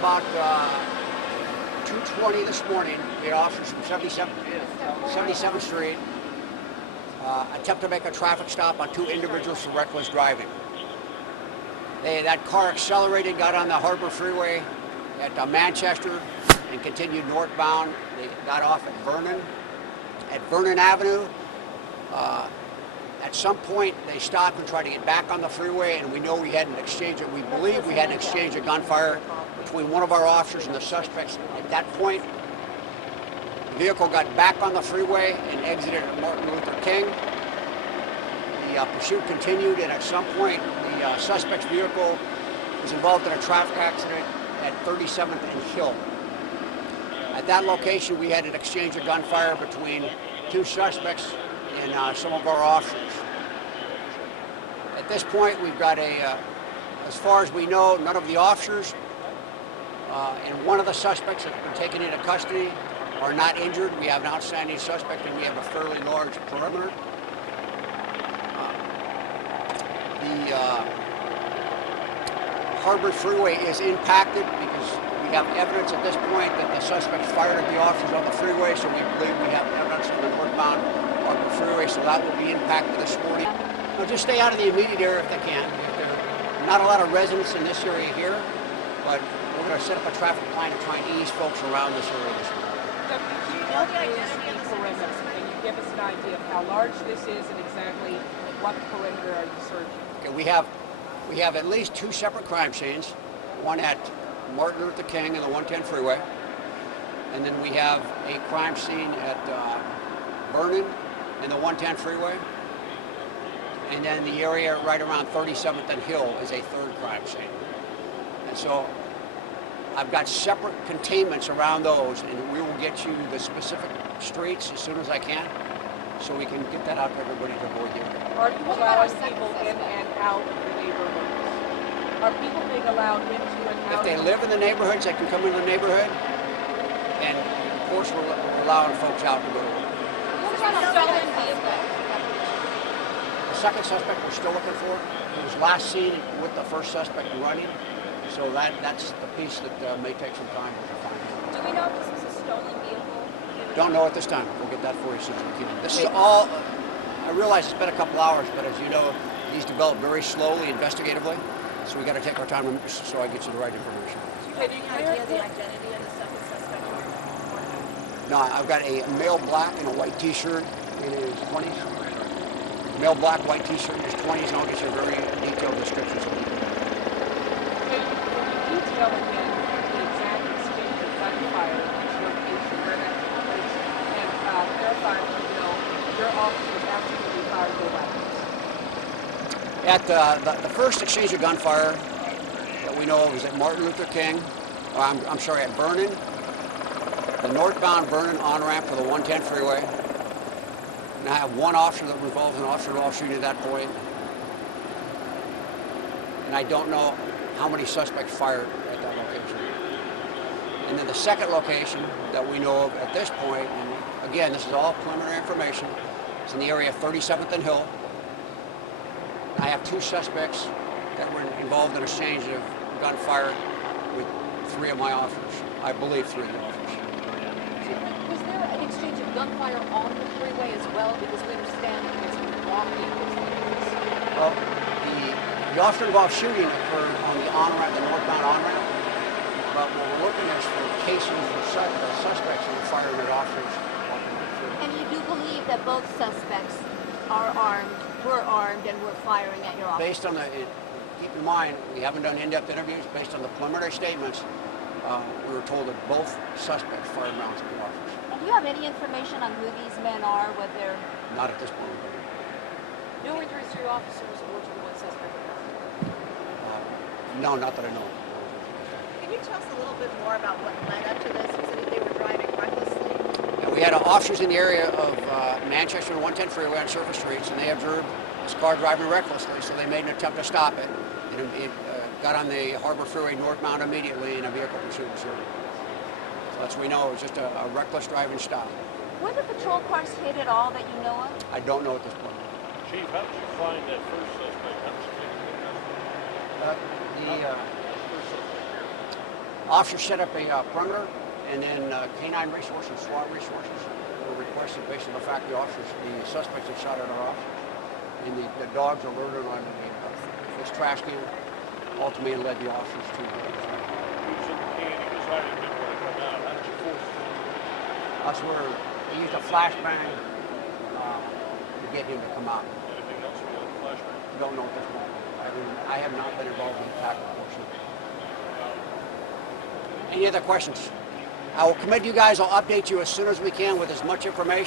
about 2:20 this morning, we had officers from 77th Street attempt to make a traffic stop on two individuals for reckless driving. That car accelerated, got on the Harbor Freeway at Manchester and continued northbound. They got off at Vernon Avenue. At some point, they stopped and tried to get back on the freeway, and we know we had an exchange. We believe we had an exchange of gunfire between one of our officers and the suspects. At that point, the vehicle got back on the freeway and exited at Martin Luther King. The pursuit continued, and at some point, the suspect's vehicle was involved in a traffic accident at 37th and Hill. At that location, we had an exchange of gunfire between two suspects and some of our officers. At this point, we've got as far as we know, none of the officers and one of the suspects that have been taken into custody are not injured. We have an outstanding suspect, and we have a fairly large perimeter. The Harbor Freeway is impacted because we have evidence at this point that the suspect fired at the officers on the freeway, so we believe we have evidence on the northbound Harbor Freeway, so that will be impacted this morning. So just stay out of the immediate area if they can. There are not a lot of residents in this area here, but we're going to set up a traffic plan to try and ease folks around this area this morning. Do you know the identity of the perimeter? Can you give us an idea of how large this is and exactly what perimeter are you searching? Okay, we have at least two separate crime scenes, one at Martin Luther King and the 110 freeway, and then we have a crime scene at Vernon and the 110 freeway, and then the area right around 37th and Hill is a third crime scene. And so I've got separate containments around those, and we will get you the specific streets as soon as I can, so we can get that out to everybody to avoid you. Are you allowing people in and out of the neighborhoods? Are people being allowed into and out? If they live in the neighborhoods, they can come into the neighborhood, and of course we're allowing folks out to go to work. What about a stolen vehicle? The second suspect we're still looking for. He was last seen with the first suspect running, so that's the piece that may take some time to find. Do we know if this was a stolen vehicle? Don't know at this time. We'll get that for you as soon as we can. This is all, I realize it's been a couple hours, but as you know, these develop very slowly, investigatively, so we got to take our time so I get you the right information. Do you have any idea the identity of the second suspect? No, I've got a male black in a white t-shirt in his 20s. Male black, white t-shirt in his 20s, and I'll get you a very detailed description. Can you detail again the exact exchange of gunfire at each location where that took place and verify that your officers absolutely fired their weapons? At the first exchange of gunfire that we know of was at Martin Luther King, I'm sorry, at Vernon, the northbound Vernon on-ramp for the 110 freeway. And I have one officer that was involved in an officer-to-officer shooting at that point. And I don't know how many suspects fired at that location. And then the second location that we know of at this point, and again, this is all preliminary information, it's in the area of 37th and Hill. And I have two suspects that were involved in a exchange of gunfire with three of my officers. I believe three of the officers. Was there an exchange of gunfire on the freeway as well? Because we understand that there's some walking. Well, the officer-involved shooting occurred on the on-ramp, the northbound on-ramp. But what we're looking at is for cases of suspects who were firing at officers walking on the freeway. And you do believe that both suspects were armed, and were firing at your officer? Based on keep in mind, we haven't done in-depth interviews. Based on the preliminary statements, we were told that both suspects fired rounds at the officers. And do you have any information on who these men are, what they're... Not at this point. No injuries to your officers or to the one suspect? No, not that I know of. Can you tell us a little bit more about what led up to this? You said that they were driving recklessly? And we had officers in the area of Manchester and 110 freeway on surface streets, and they observed this car driving recklessly, so they made an attempt to stop it. And it got on the Harbor Freeway northbound immediately, and a vehicle pursuit ensued. So that's what we know. It was just a reckless driving stop. Were the patrol cars hit at all that you know of? I don't know at this point. Chief, how did you find that first suspect? How did you get him in custody? Officers set up a perimeter, and then canine resources, SWAT resources were requested based on the fact the suspects had shot at our officers. And the dogs alerted on this trash can, ultimately led the officers to You said the can, he decided he didn't want to come out. How did you force him? That's where they used a flashbang to get him to come out. Anything else with the flashbang? Don't know at this point. I have not been involved in the tackle portion. Any other questions? I will commit you guys. I'll update you as soon as we can with as much information.